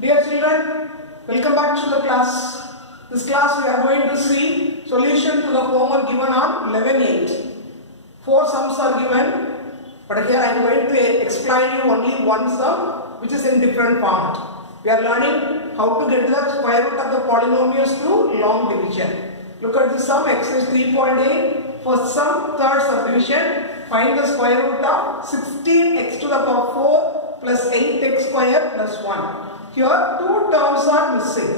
Dear children, welcome back to the class. This class we are going to see solution to the homework given on 11/8. 4 sums are given, but here I am going to explain you only one sum which is in different format. We are learning how to get the square root of the polynomials through long division. Look at the sum, exercise 3.8. First sum, third subdivision. Find the square root of 16x to the power 4 plus 8x square plus 1. Here two terms are missing.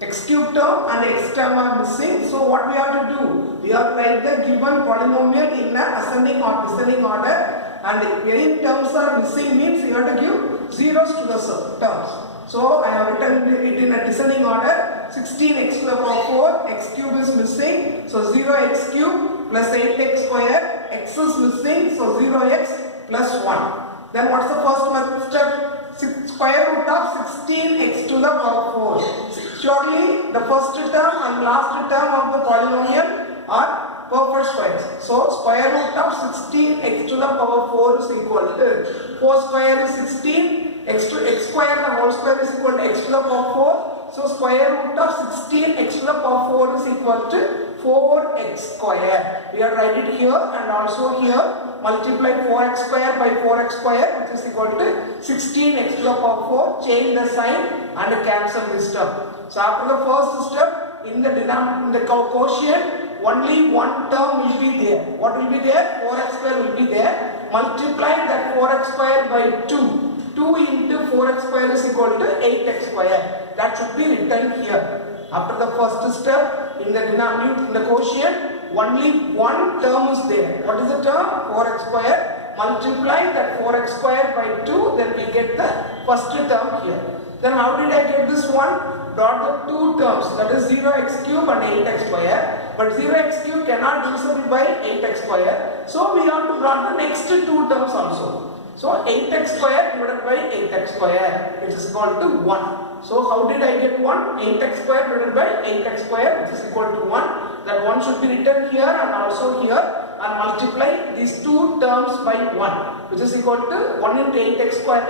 X cube term and x term are missing. So what we have to do? We have to write the given polynomial in an ascending or descending order. And if any terms are missing means you have to give zeros to the terms. So I have written it in a descending order. 16x to the power 4, x cube is missing. So 0x cube plus 8x square, x is missing. So 0x plus 1. Then what's the first step? Square root of 16x to the power 4. Surely the first term and last term of the polynomial are perfect squares. So square root of 16x to the power 4 is equal to 4 square is 16, x to x square the whole square is equal to x to the power 4. So square root of 16x to the power 4 is equal to 4x square. We have write it here and also here. Multiply 4x square by 4x square which is equal to 16x to the power 4. Change the sign and cancel this term. So after the first step, in the quotient, only one term will be there. What will be there? 4x square will be there. Multiply that 4x square by 2. 2 into 4x square is equal to 8x square. That should be written here. After the first step, in the quotient, only one term is there. What is the term? 4x square. Multiply that 4x square by 2, then we get the first term here. Then how did I get this one? Brought the two terms, that is 0x cube and 8x square. But 0x cube cannot be divisible by 8x square. So we have to brought the next two terms also. So 8x square divided by 8x square, which is equal to 1. So how did I get 1? 8x square divided by 8x square, which is equal to 1. That 1 should be written here and also here, and multiply these two terms by 1, which is equal to 1 into 8x square,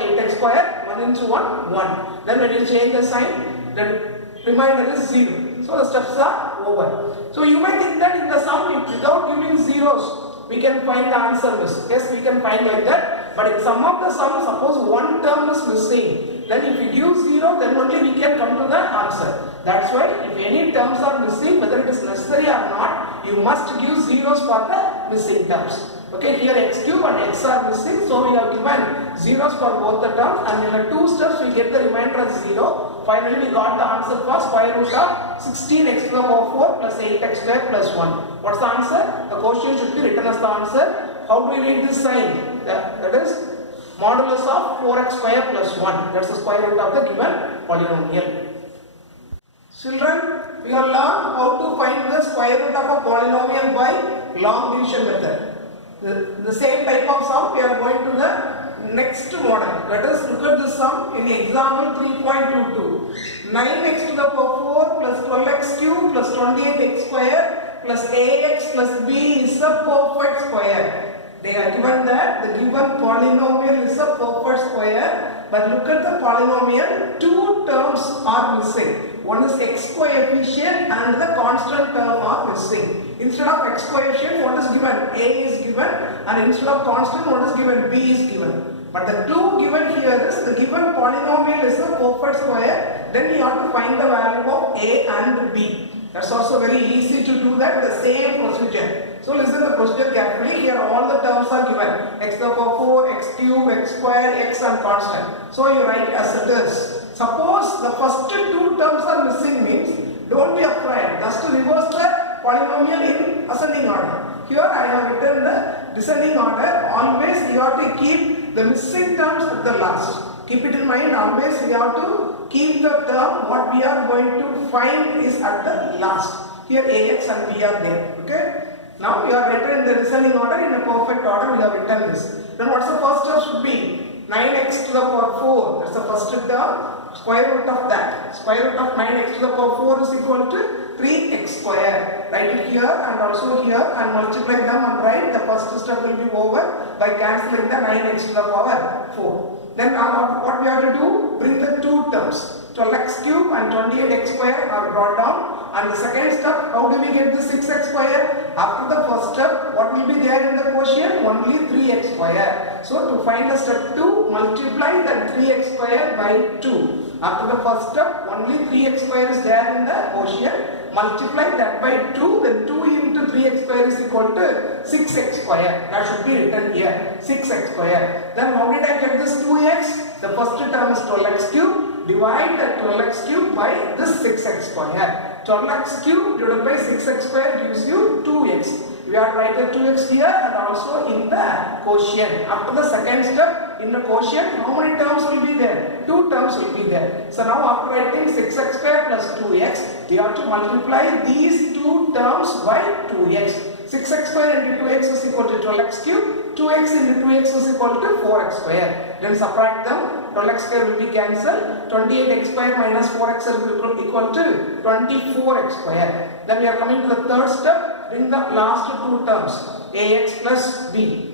1 into 1, 1. Then when you change the sign, the remainder is 0. So the steps are over. So you may think that in the sum, without giving zeros, we can find the answer. Yes, we can find like that. But in some of the sums, suppose one term is missing, then if you give 0, then only we can come to the answer. That's why if any terms are missing, whether it is necessary or not, you must give zeros for the missing terms. Okay, here x cube and x are missing, so we have given zeros for both the terms, and in the two steps we get the remainder as 0. Finally, we got the answer for square root of 16x to the power 4 plus 8x square plus 1. What's the answer? The quotient should be written as the answer. How do we read this sign? That is modulus of 4x square plus 1. That's the square root of the given polynomial. Children, we have learned how to find the square root of a polynomial by long division method. The same type of sum we are going to the next model. Let us look at the sum in example 3.22. 9x to the power 4 plus 12x cube plus 28x square plus ax plus b is a perfect square. They are given that the given polynomial is a perfect square, but look at the polynomial, two terms are missing. One is x coefficient and the constant term are missing. Instead of x coefficient, what is given? A is given, and instead of constant, what is given? B is given. But the clue given here is the given polynomial is a perfect square, then you have to find the value of A and B. That's also very easy to do that with the same procedure. So listen to the procedure carefully. Here all the terms are given. X to the power 4, x cube, x square, x and constant. So you write as it is. Suppose the first two terms are missing means, don't be afraid. Just to reverse the polynomial in ascending order. Here I have written the descending order. Always you have to keep the missing terms at the last. Keep it in mind, always we have to keep the term what we are going to find is at the last. Here ax and b are there. Okay. Now we have written in the descending order, in a perfect order we have written this. Then what's the first term should be? 9x to the power 4. That's the first term. Square root of that. Square root of 9x to the power 4 is equal to 3x square. Write it here and also here and multiply them and write. The first step will be over by cancelling the 9x to the power 4. Then what we have to do? Bring the two terms. 12x cube and 28x square are brought down. And the second step, how do we get the 6x square? After the first step, what will be there in the quotient? Only 3x square. So to find the step 2, multiply that 3x square by 2. After the first step, only 3x square is there in the quotient. Multiply that by 2, then 2 into 3x square is equal to 6x square. That should be written here, 6x square. Then how did I get this 2x? The first term is 12x cube. Divide that 12x cube by this 6x square. 12x cube divided by 6x square gives you 2x. We have to write the 2x here and also in the quotient. After the second step, in the quotient, how many terms will be there? 2 terms will be there. So now after writing 6x square plus 2x, we have to multiply these 2 terms by 2x. 6x square into 2x is equal to 12x cube. 2x into 2x is equal to 4x square. Then subtract them. 12x square will be cancelled. 28x square minus 4x will be equal to 24x square. Then we are coming to the third step. Bring the last 2 terms, ax plus b.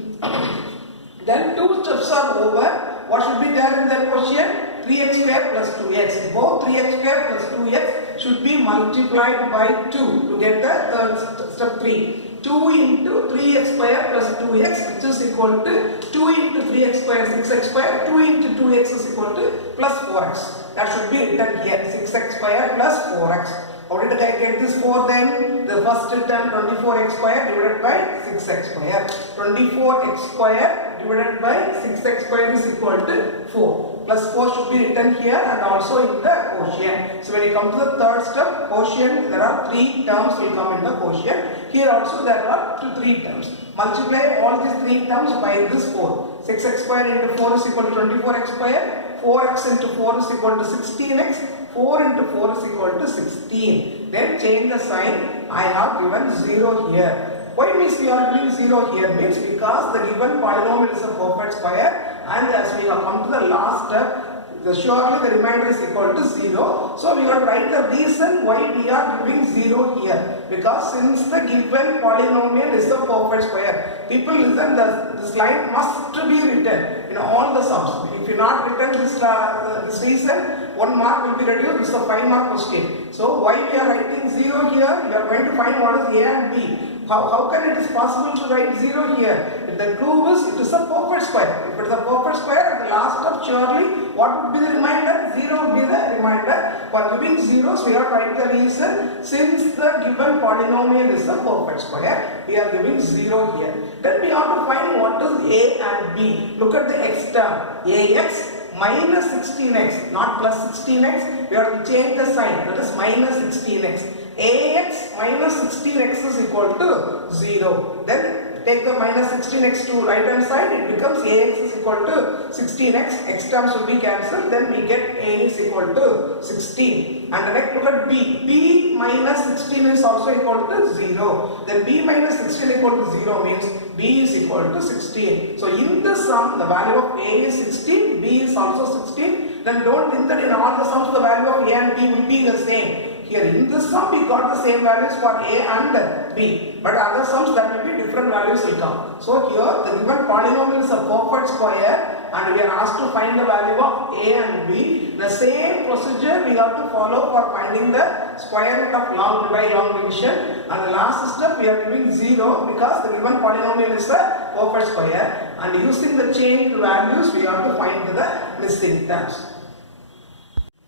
Then 2 steps are over. What should be there in the quotient? 3x square plus 2x. Both 3x square plus 2x should be multiplied by 2 to get the third step 3. 2 into 3x square plus 2x, which is equal to 2 into 3x square, 6x square. 2 into 2x is equal to plus 4x. That should be written here, 6x square plus 4x. How did I get this 4 then? The first term 24x square divided by 6x square. 24x square divided by 6x square is equal to 4. Plus 4 should be written here and also in the quotient. So when you come to the third step, quotient, there are 3 terms will come in the quotient. Here also there are 3 terms. Multiply all these 3 terms by this 4. 6x square into 4 is equal to 24x square. 4x into 4 is equal to 16x. 4 into 4 is equal to 16. Then change the sign. I have given 0 here. Why means we are doing 0 here? Means because the given polynomial is a perfect square, and as we have come to the last step, surely the remainder is equal to 0. So we have to write the reason why we are giving 0 here. Because since the given polynomial is a perfect square, people listen, this line must be written in all the sums. If you not written this reason, 1 mark will be reduced. This is a 5 mark question. So why we are writing 0 here? We are going to find what is A and B. How can it is possible to write 0 here? The clue is it is a perfect square. If it is a perfect square, at the last step surely what would be the remainder? 0 would be the remainder. For giving zeros, we have to write the reason. Since the given polynomial is a perfect square, we are giving 0 here. Then we have to find what is A and B. Look at the x term. Ax minus 16x, not plus 16x. We have to change the sign. That is minus 16x. Ax minus 16x is equal to 0. Then take the minus 16x to right hand side, it becomes Ax is equal to 16x, x terms will be cancelled, then we get A is equal to 16. And the next look at B. B minus 16 is also equal to 0. Then B minus 16 equal to 0 means B is equal to 16. So in the sum, the value of A is 16, B is also 16. Then don't think that in all the sums the value of A and B will be the same. Here in this sum we got the same values for A and B, but other sums that will be different values will come. So here the given polynomial is a perfect square and we are asked to find the value of A and B. The same procedure we have to follow for finding the square root of long division, and the last step we are giving 0 because the given polynomial is a perfect square, and using the changed values we have to find the missing terms.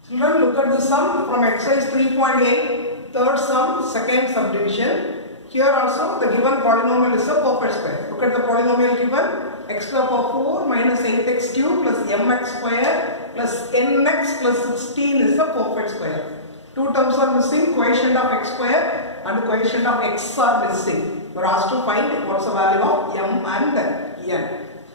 Children, look at the sum from exercise 3.8, third sum, second subdivision. Here also the given polynomial is a perfect square. Look at the polynomial given. X to the power 4 minus 8x cube plus mx square plus nx plus 16 is a perfect square. 2 terms are missing, quotient of x square and quotient of x are missing. We are asked to find what is the value of m and n.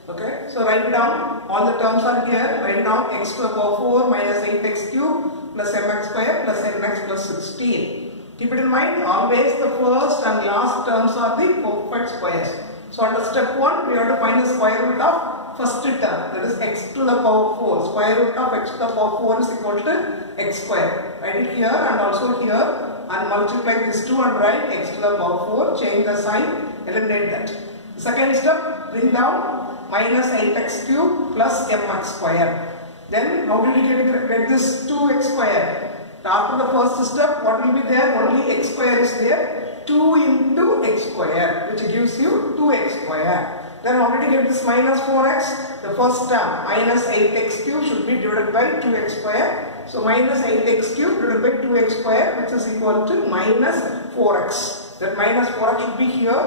Okay, so write down, all the terms are here, write down x to the power 4 minus 8x cube plus mx square plus nx plus 16. Keep it in mind, always the first and last terms are the perfect squares. So under step 1, we have to find the square root of first term, that is x to the power 4. Square root of x to the power 4 is equal to x square. Write it here and also here and multiply these two and write x to the power 4, change the sign, eliminate that. Second step, bring down minus 8x cube plus mx square. Then how did you get this 2x square? After the first step, what will be there? Only x square is there. 2 into x square, which gives you 2x square. Then how did you get this minus 4x? The first term, minus 8x cube should be divided by 2x square. So minus 8x cube divided by 2x square, which is equal to minus 4x. That minus 4x should be here,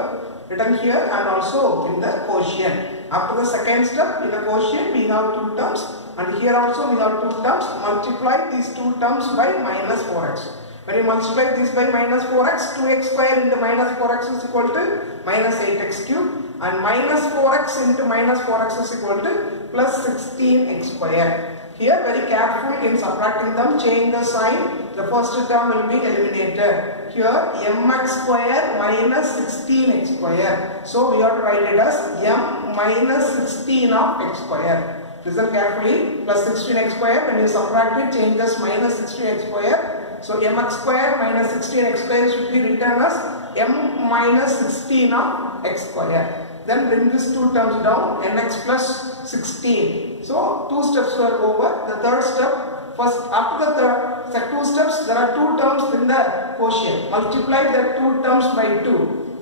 written here, and also in the quotient. After the second step, in the quotient we have two terms, and here also we have two terms. Multiply these two terms by minus 4x. When you multiply this by minus 4x, 2x square into minus 4x is equal to minus 8x cube, and minus 4x into minus 4x is equal to plus 16x square. Here very careful in subtracting them, change the sign. The first term will be eliminated. Here mx square minus 16x square. So we have to write it as m minus 16 of x square. Listen carefully. Plus 16x square. When you subtract it, change this minus 16x square. So mx square minus 16x square should be written as m minus 16 of x square. Then bring these two terms down, nx plus 16. So two steps were over. The third step, first after the two steps, there are two terms in the quotient. Multiply the two terms by 2.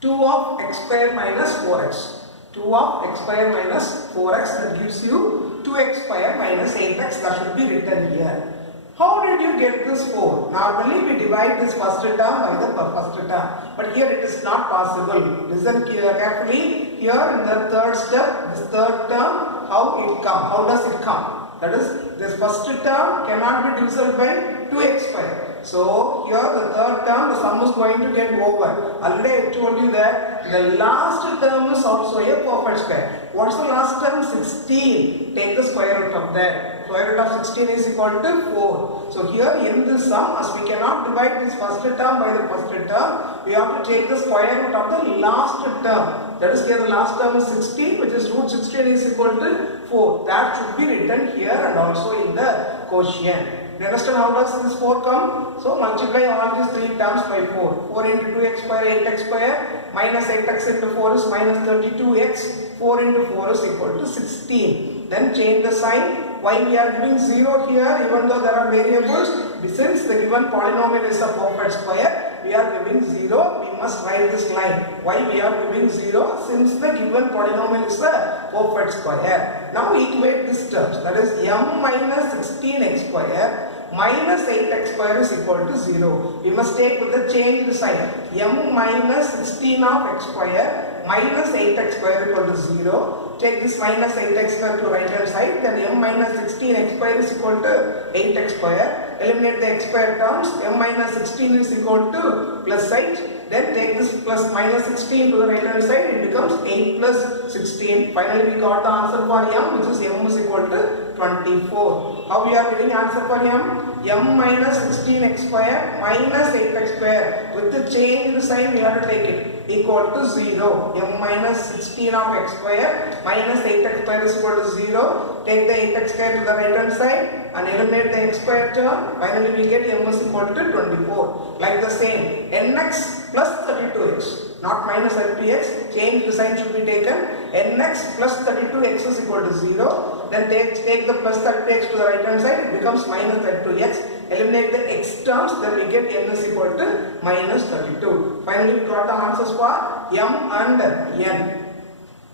2 of x square minus 4x. 2 of x square minus 4x, that gives you 2x square minus 8x. That should be written here. How did you get this 4? Normally we divide this first term by the first term, but here it is not possible. Listen carefully. Here in the third step, this third term, how it come? How does it come? That is, this first term cannot be divisible by 2x square. So here the third term, the sum is going to get over. Already I told you that the last term is also a perfect square. What's the last term? 16. Take the square root of that. Square root of 16 is equal to 4. So here in this sum, as we cannot divide this first term by the first term, we have to take the square root of the last term. That is, here the last term is 16, which is root 16 is equal to 4. That should be written here and also in the quotient. You understand how does this 4 come? So multiply all these three terms by 4. 4 into 2x square, 8x square, minus 8x into 4 is minus 32x. 4 into 4 is equal to 16. Then change the sign. Why we are giving 0 here, even though there are variables? Since the given polynomial is a perfect square, we are giving 0. We must write this line. Why we are giving 0? Since the given polynomial is a perfect square. Now equate these terms. That is m minus 16x square minus 8x square is equal to 0. We must take with the change the sign. M minus 16 of x square minus 8x square equal to 0. Take this minus 8x square to right hand side. Then m minus 16x square is equal to 8x square. Eliminate the x square terms. M minus 16 is equal to plus 8. Then take this plus minus 16 to the right hand side. It becomes 8 plus 16. Finally we got the answer for m, which is m is equal to 24. How we are getting answer for m? M minus 16x square minus 8x square. With the change the sign we have to take it. Equal to 0. M minus 16 of x square minus 8x square is equal to 0. Take the 8x square to the right hand side and eliminate the x square term. Finally we get m is equal to 24. Like the same, nx plus 32x. Not minus 32x, change the sign should be taken. Nx plus 32x is equal to 0. Then take the plus 32x to the right hand side, it becomes minus 32x. Eliminate the x terms, then we get n is equal to minus 32. Finally we got the answers for m and n.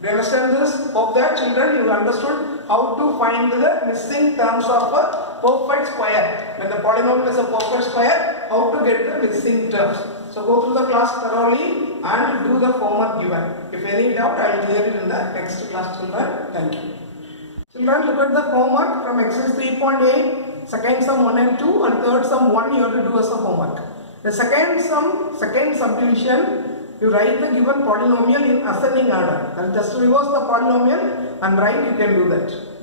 Do you understand this? Hope that children you understood how to find the missing terms of a perfect square. When the polynomial is a perfect square, how to get the missing terms. So go through the class thoroughly and do the homework given. If any doubt, I will clear it in the next class, children. Thank you. Children, look at the homework from exercise 3.8, second sum 1 and 2, and third sum 1 you have to do as a homework. The second sum, second subdivision, you write the given polynomial in ascending order. And just reverse the polynomial and write, you can do that.